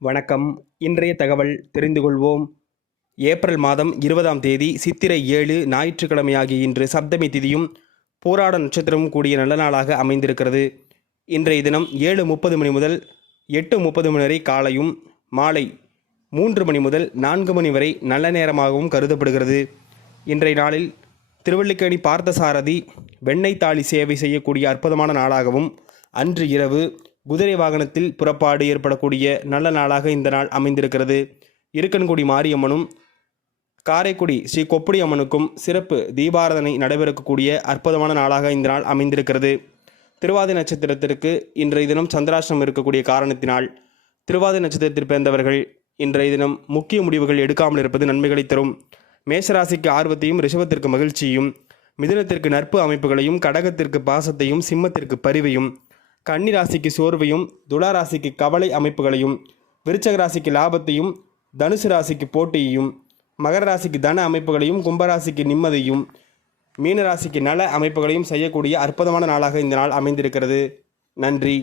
வணக்கம். இன்றைய தகவல் தெரிந்து கொள்வோம். ஏப்ரல் மாதம் 20ஆம் தேதி சித்திரை 7 ஞாயிற்றுக்கிழமையாகிய இன்று சப்தமி திதியும் பூராட நட்சத்திரமும் கூடிய நல்ல நாளாக அமைந்திருக்கிறது. இன்றைய தினம் 7:30 மணி முதல் 8:30 மணி வரை காலையும், மாலை 3 மணி முதல் 4 மணி வரை நல்ல நேரமாகவும் கருதப்படுகிறது. இன்றைய நாளில் திருவல்லிக்கேணி பார்த்தசாரதி வெண்ணெய் தாலி சேவை செய்யக்கூடிய அற்புதமான நாளாகவும், அன்று இரவு குதிரை வாகனத்தில் புறப்பாடு ஏற்படக்கூடிய நல்ல நாளாக இந்த நாள் அமைந்திருக்கிறது. இருக்கன்குடி மாரியம்மனும் காரைக்குடி ஸ்ரீ கொப்புடி அம்மனுக்கும் சிறப்பு தீபாராதனை நடைபெறக்கூடிய அற்புதமான நாளாக இந்த நாள் அமைந்திருக்கிறது. திருவாதிரை நட்சத்திரத்திற்கு இன்றைய தினம் சந்திராஷ்டிரம் இருக்கக்கூடிய காரணத்தினால் திருவாதிரை நட்சத்திரத்தில் பிறந்தவர்கள் இன்றைய தினம் முக்கிய முடிவுகள் எடுக்காமல் இருப்பது நன்மைகளை தரும். மேஷராசிக்கு ஆர்வத்தையும், ரிஷபத்திற்கு மகிழ்ச்சியும், மிதுனத்திற்கு நட்பு அமைப்புகளையும், கடகத்திற்கு பாசத்தையும், சிம்மத்திற்கு பரிவையும், கன்னி ராசிக்கு சோர்வையும், துலா ராசிக்கு கவலை அமைப்புகளையும், விருச்சக ராசிக்கு லாபத்தையும், தனுசு ராசிக்கு போட்டியையும், மகர ராசிக்கு தன அமைப்புகளையும், கும்பராசிக்கு நிம்மதியும், மீன ராசிக்கு நல அமைப்புகளையும் செய்யக்கூடிய அற்புதமான நாளாக இந்த நாள் அமைந்திருக்கிறது. நன்றி.